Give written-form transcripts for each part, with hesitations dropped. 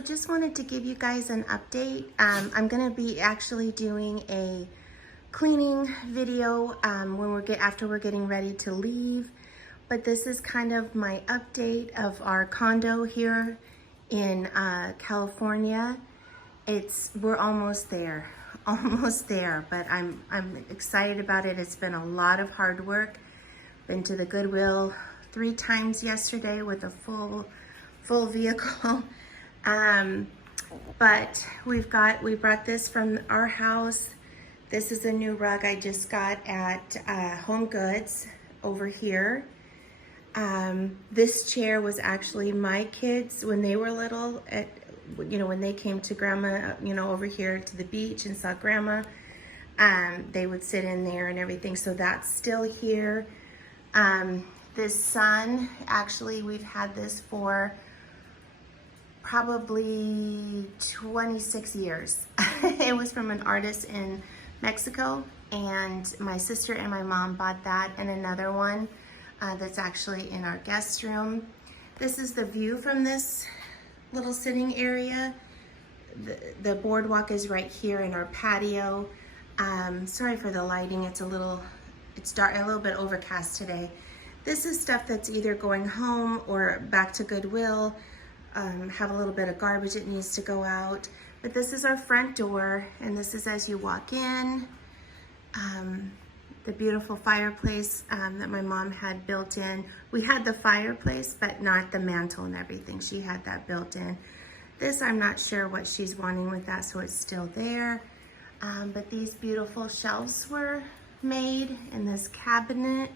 so just wanted to give you guys an update. I'm gonna be actually doing a cleaning video after we're getting ready to leave. But this is kind of my update of our condo here in California. We're almost there, but I'm excited about it. It's been a lot of hard work. Been to the Goodwill 3 times yesterday with a full vehicle. But we brought this from our house. This is a new rug I just got at Home Goods over here. This chair was actually my kids when they were little, when they came to grandma, over here to the beach and saw grandma, they would sit in there and everything. So that's still here. This sun, actually, we've had this for probably 26 years. It was from an artist in Mexico, and my sister and my mom bought that and another one that's actually in our guest room. This is the view from this little sitting area. The boardwalk is right here in our patio. Sorry for the lighting, it's dark, a little bit overcast today. This is stuff that's either going home or back to Goodwill. Have a little bit of garbage that needs to go out. But this is our front door, and this is as you walk in. The beautiful fireplace that my mom had built in. We had the fireplace, but not the mantle and everything. She had that built in. This, I'm not sure what she's wanting with that, so it's still there. But these beautiful shelves were made in this cabinet.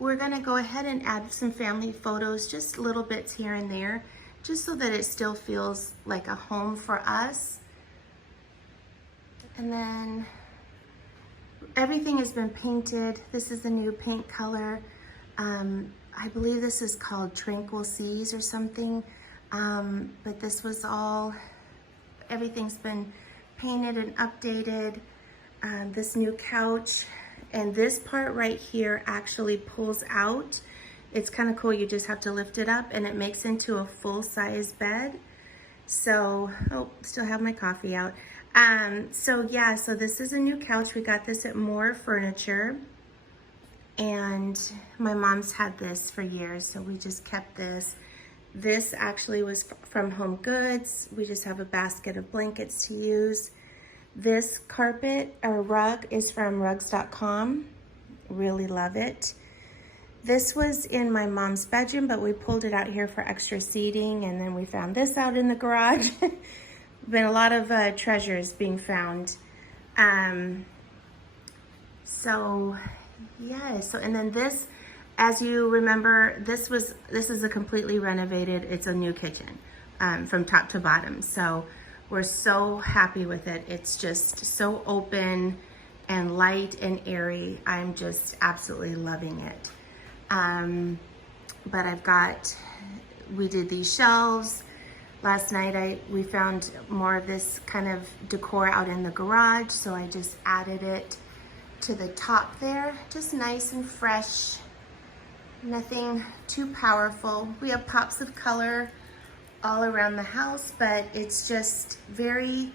We're gonna go ahead and add some family photos, just little bits here and there, just so that it still feels like a home for us. And then everything has been painted. This is the new paint color. I believe this is called Tranquil Seas or something. But this was everything's been painted and updated. This new couch. And this part right here actually pulls out. It's kind of cool. You just have to lift it up and it makes into a full-size bed. So, still have my coffee out. So this is a new couch. We got this at More Furniture. And my mom's had this for years, so we just kept this. This actually was from Home Goods. We just have a basket of blankets to use. This carpet or rug is from rugs.com. Really love it. This was in my mom's bedroom, but we pulled it out here for extra seating, and then we found this out in the garage. Been a lot of treasures being found. And then this, as you remember, this is a completely renovated, it's a new kitchen from top to bottom. So we're so happy with it. It's just so open and light and airy. I'm just absolutely loving it. But we did these shelves. Last night we found more of this kind of decor out in the garage, so I just added it to the top there. Just nice and fresh, nothing too powerful. We have pops of color all around the house, but it's just very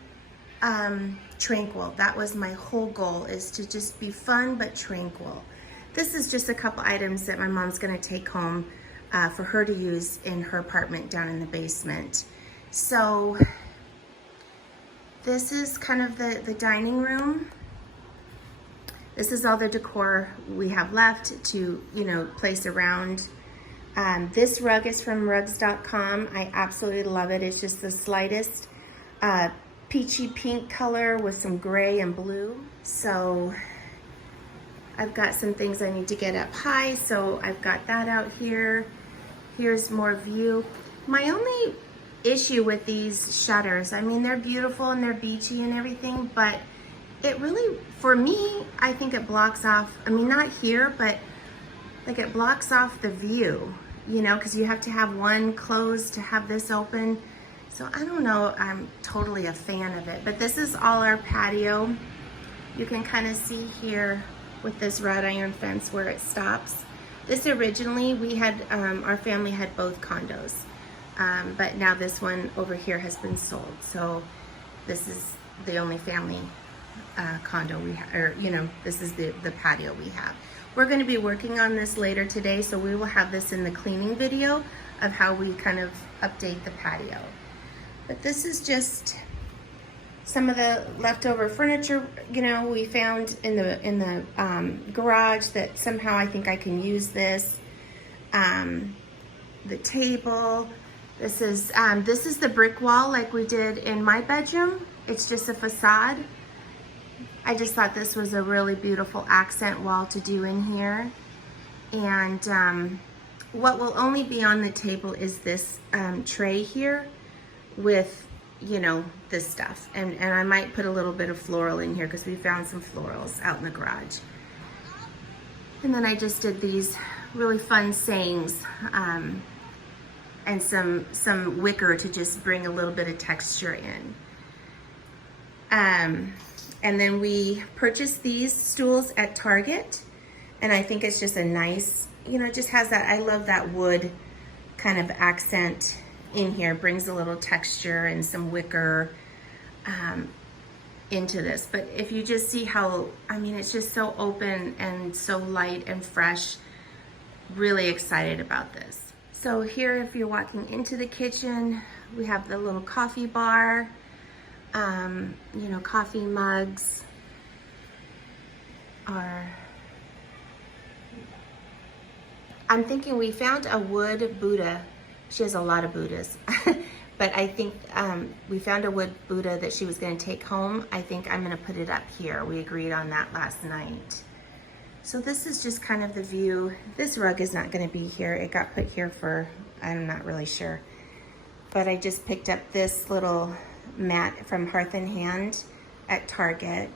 tranquil. That was my whole goal, is to just be fun but tranquil. This is just a couple items that my mom's gonna take home for her to use in her apartment down in the basement. So this is kind of the dining room. This is all the decor we have left to place around. This rug is from rugs.com. I absolutely love it. It's just the slightest peachy pink color with some gray and blue. So I've got some things I need to get up high, so I've got that out here. Here's more view. My only issue with these shutters, I mean, they're beautiful and they're beachy and everything, but it really, for me, I think it blocks off, I mean, not here, but like it blocks off the view, because you have to have one closed to have this open. So I don't know, I'm totally a fan of it. But this is all our patio. You can kind of see here with this wrought iron fence where it stops. This originally, we had, our family had both condos. But now this one over here has been sold. So this is the only family condo we have, or this is the patio we have. We're going to be working on this later today, so we will have this in the cleaning video of how we kind of update the patio. But this is just some of the leftover furniture, we found in the garage that somehow I think I can use this. The table. This is the brick wall like we did in my bedroom. It's just a facade. I just thought this was a really beautiful accent wall to do in here. And what will only be on the table is this tray here with, this stuff. And I might put a little bit of floral in here because we found some florals out in the garage. And then I just did these really fun sayings and some wicker to just bring a little bit of texture in. And then we purchased these stools at Target, and I think it's just a nice, it just has that, I love that wood kind of accent in here, brings a little texture and some wicker into this. But if you just see how, it's just so open and so light and fresh, really excited about this. So here, if you're walking into the kitchen, we have the little coffee bar, coffee mugs are, I'm thinking we found a wood Buddha. She has a lot of Buddhas, but I think we found a wood Buddha that she was going to take home. I think I'm going to put it up here. We agreed on that last night. So this is just kind of the view. This rug is not going to be here. It got put here for, I'm not really sure. But I just picked up this little mat from Hearth and Hand at Target.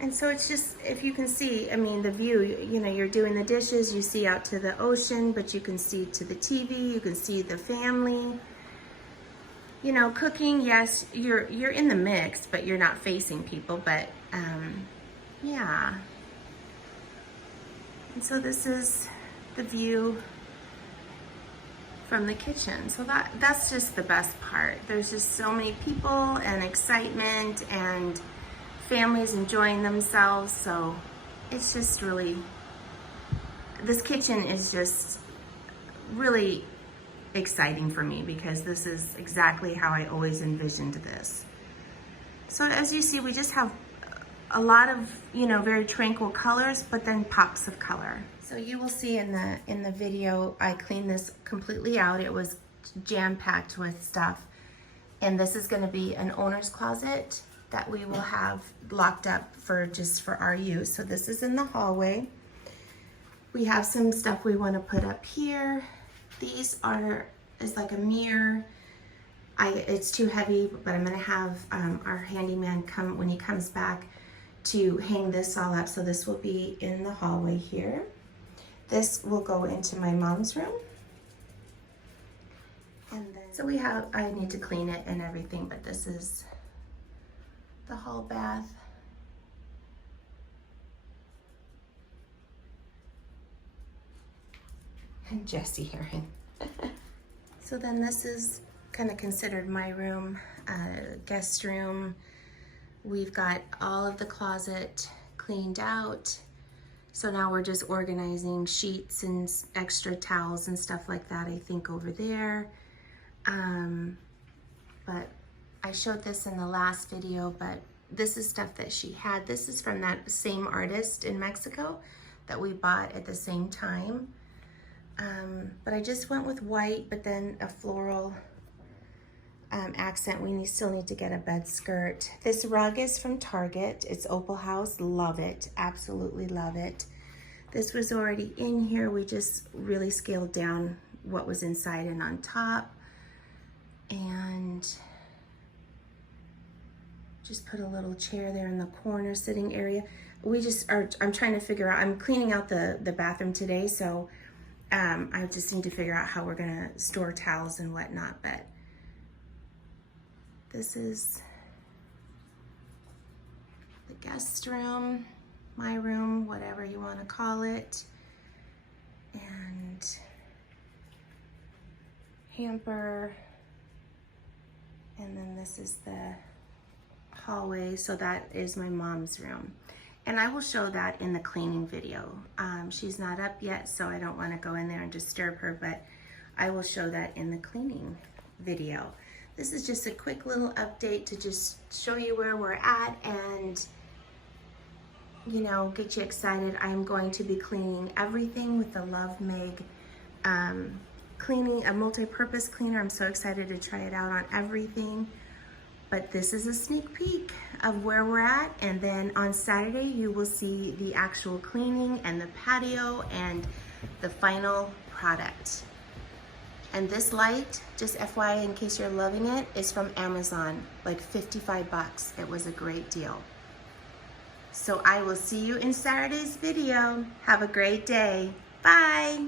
And so it's just, if you can see, the view, you're doing the dishes, you see out to the ocean, but you can see to the TV, you can see the family. Cooking, yes, you're in the mix, but you're not facing people, but yeah. And so this is the view from the kitchen. So that's just the best part. There's just so many people and excitement and families enjoying themselves. So it's just really, this kitchen is just really exciting for me because this is exactly how I always envisioned this. So as you see, we just have a lot of, very tranquil colors, but then pops of color. So you will see in the video, I cleaned this completely out. It was jam-packed with stuff. And this is gonna be an owner's closet that we will have locked up just for our use. So this is in the hallway. We have some stuff we wanna put up here. These is like a mirror. It's too heavy, but I'm gonna have our handyman come when he comes back to hang this all up. So this will be in the hallway here. This will go into my mom's room. And then, so I need to clean it and everything, but this is the hall bath. And Jessie hearing. So then this is kind of considered my room, guest room. We've got all of the closet cleaned out. So now we're just organizing sheets and extra towels and stuff like that, I think, over there. But I showed this in the last video, but this is stuff that she had. This is from that same artist in Mexico that we bought at the same time. But I just went with white, but then a floral accent. We still need to get a bed skirt. This rug is from Target. It's Opal House. Love it. Absolutely love it. This was already in here. We just really scaled down what was inside and on top. And just put a little chair there in the corner sitting area. I'm trying to figure out, I'm cleaning out the bathroom today, so I just need to figure out how we're gonna store towels and whatnot, but this is the guest room, my room, whatever you want to call it. And hamper. And then this is the hallway, so that is my mom's room. And I will show that in the cleaning video. She's not up yet, so I don't want to go in there and disturb her, but I will show that in the cleaning video. This is just a quick little update to just show you where we're at and, you know, get you excited. I am going to be cleaning everything with the Love Meg cleaning, a multi-purpose cleaner. I'm so excited to try it out on everything. But this is a sneak peek of where we're at. And then on Saturday, you will see the actual cleaning and the patio and the final product. And this light, just FYI, in case you're loving it, is from Amazon, like 55 bucks. It was a great deal. So I will see you in Saturday's video. Have a great day. Bye.